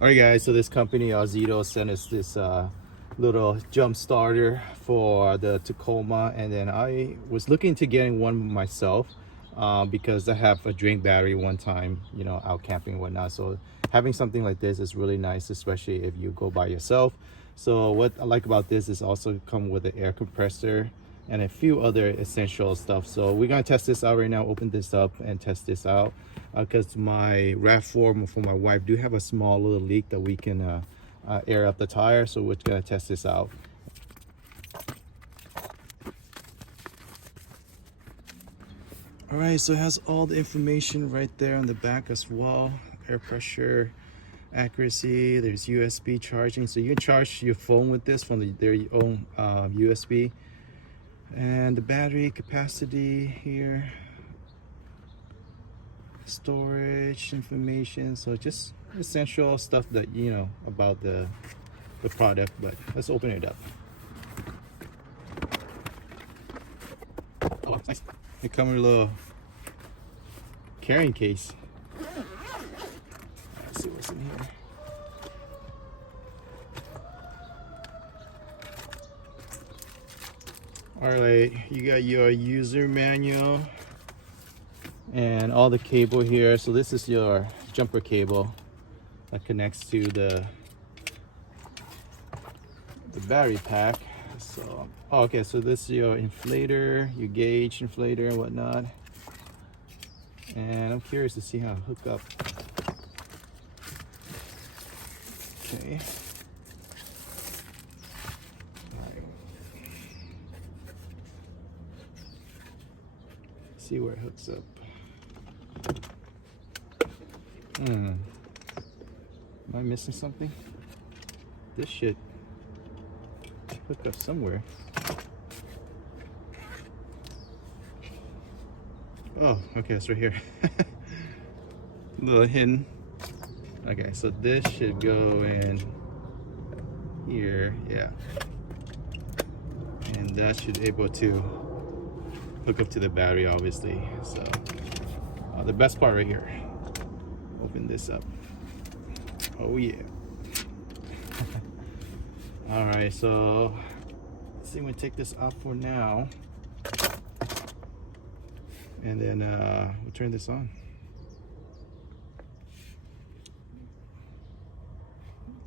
Alright guys, so this company Auxito sent us this little jump starter for the Tacoma, and then I was looking to getting one myself because I have a drain battery one time, you know, out camping and whatnot. So having something like this is really nice, especially if you go by yourself. So what I like about this is also come with an air compressor and a few other essential stuff. So we're gonna test this out right now, open this up and test this out because my RAV4 for my wife do have a small little leak that we can air up the tire. So we're gonna test this out. All right, so it has all the information right there on the back as well. Air pressure, accuracy, there's USB charging. So you can charge your phone with this from their own USB. And the battery capacity here, storage information. So just essential stuff that you know about the product. But let's open it up. Oh, it's nice. It comes with a little carrying case. Let's see what's in here. Alright, you got your user manual and all the cable here. So this is your jumper cable that connects to the battery pack. So okay, so this is your inflator, your gauge inflator and whatnot. And I'm curious to see how to hook up. Okay. See where it hooks up. Am I missing something? This should hook up somewhere. Oh, okay, it's right here. A little hidden. Okay, so this should go in here, yeah. And that should able to hook up to the battery, obviously. So the best part right here. Open this up. Oh yeah. All right, so let's see. I'm gonna take this out for now, and then we'll turn this on.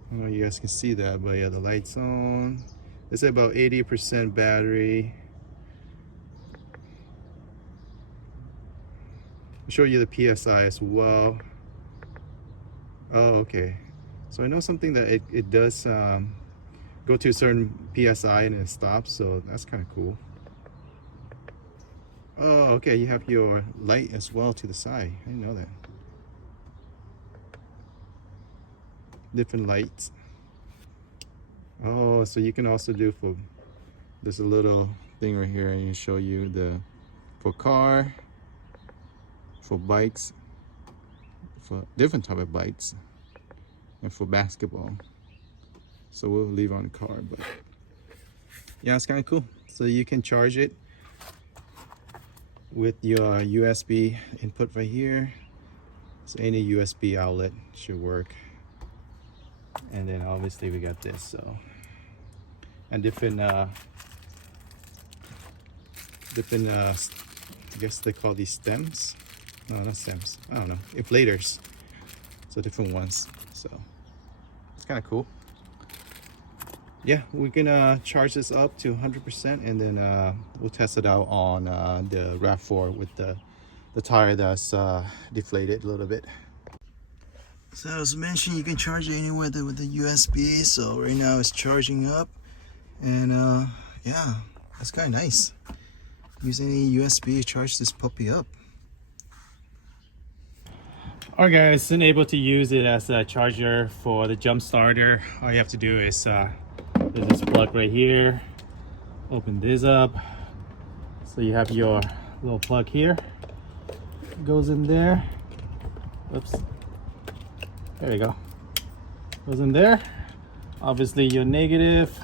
I don't know if you guys can see that, but yeah, the light's on. It's about 80% battery. I'll show you the PSI as well. Oh, okay. So I know something that it does go to a certain PSI and it stops, so that's kind of cool. Oh, okay, you have your light as well to the side. I didn't know that. Different lights. Oh, so you can also do for, there's a little thing right here and you show you the, for car, for bikes, for different type of bikes, and for basketball. So we'll leave on the car, but yeah, it's kind of cool. So you can charge it with your USB input right here. So any USB outlet should work. And then obviously we got this, so, and different I guess they call these stems. No, not stems. I don't know. Inflators. So different ones. So it's kind of cool. Yeah, we're gonna charge this up to 100%, and then we'll test it out on the RAV4 with the tire that's deflated a little bit. So as mentioned, you can charge it anywhere with the USB. So right now it's charging up, and yeah, that's kind of nice. Use any USB to charge this puppy up. Alright guys, and able to use it as a charger for the jump starter. All you have to do is there's this plug right here. Open this up. So you have your little plug here. It goes in there. Oops. There we go. Goes in there. Obviously your negative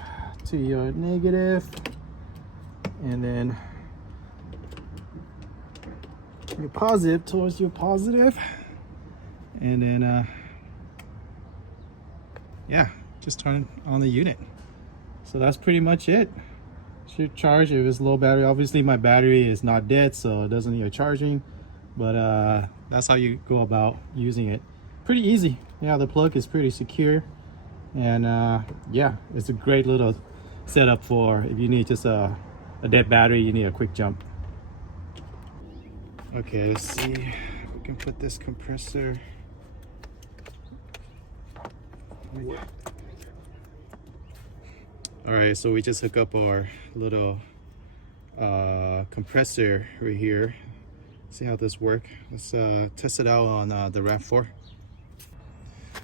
to your negative. And then your positive towards your positive. And then yeah, just turn on the unit. So that's pretty much it. Should charge if it's low battery. Obviously my battery is not dead, so it doesn't need charging, but that's how you go about using it. Pretty easy. Yeah, the plug is pretty secure, and yeah, it's a great little setup for if you need just a dead battery, you need a quick jump. Okay, let's see if we can put this compressor. All right, so we just hook up our little compressor right here. See how this works. Let's test it out on the RAV4.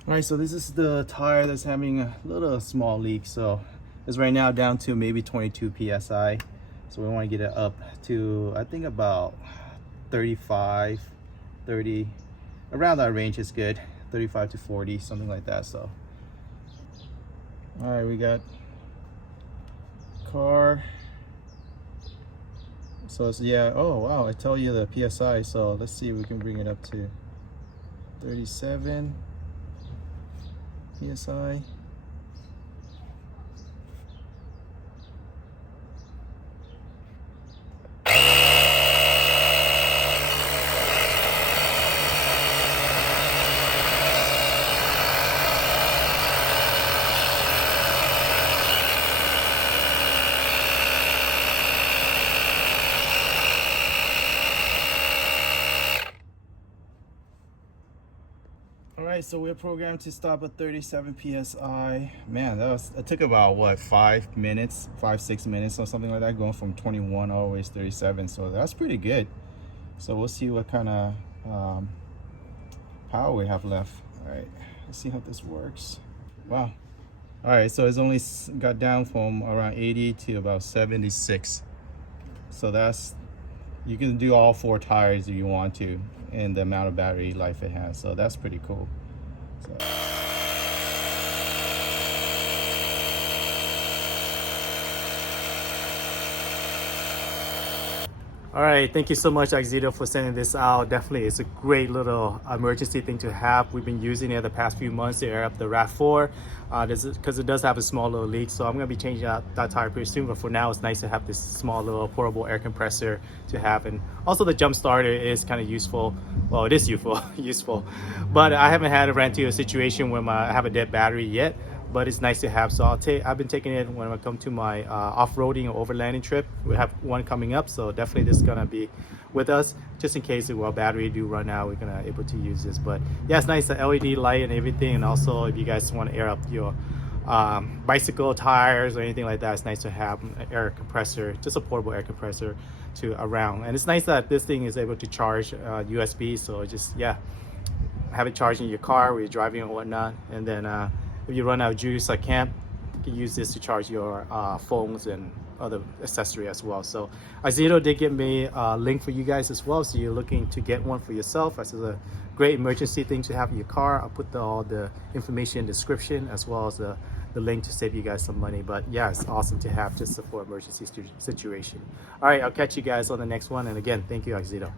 All right, so this is the tire that's having a little small leak. So it's right now down to maybe 22 psi. So we want to get it up to, I think, about 35, 30, around that range is good. 35 to 40, something like that. So all right, we got car. So it's, yeah, oh wow, I tell you the psi. So let's see if we can bring it up to 37 psi. Alright, so we're programmed to stop at 37 psi. Man, that took about what, 5 minutes, 5-6 minutes or something like that, going from 21 always 37. So that's pretty good. So we'll see what kind of power we have left. Alright, let's see how this works. Wow. Alright, so it's only got down from around 80 to about 76. So that's, you can do all 4 tires if you want to, and the amount of battery life it has. So that's pretty cool. So. All right, thank you so much, Auxito, for sending this out. Definitely, it's a great little emergency thing to have. We've been using it the past few months to air up the RAV4 because it does have a small little leak. So I'm going to be changing out that tire pretty soon. But for now, it's nice to have this small little portable air compressor to have. And also the jump starter is kind of useful. Well, it is useful. But I haven't had to run into a situation where I have a dead battery yet. But it's nice to have. So I've been taking it when I come to my off-roading or overlanding trip. We have one coming up, so definitely this is gonna be with us just in case our battery do run out. We're gonna able to use this. But yeah, it's nice, the LED light and everything. And also, if you guys want to air up your bicycle tires or anything like that, it's nice to have an air compressor, just a portable air compressor to around. And it's nice that this thing is able to charge USB. So just, yeah, have it charging your car when you're driving or whatnot. And then if you run out of juice at camp, you can use this to charge your phones and other accessory as well. So Auxito did give me a link for you guys as well. So you're looking to get one for yourself. This is a great emergency thing to have in your car. I'll put all the information in the description as well as the link to save you guys some money. But yeah, it's awesome to have just for emergency situation. All right, I'll catch you guys on the next one. And again, thank you, Auxito.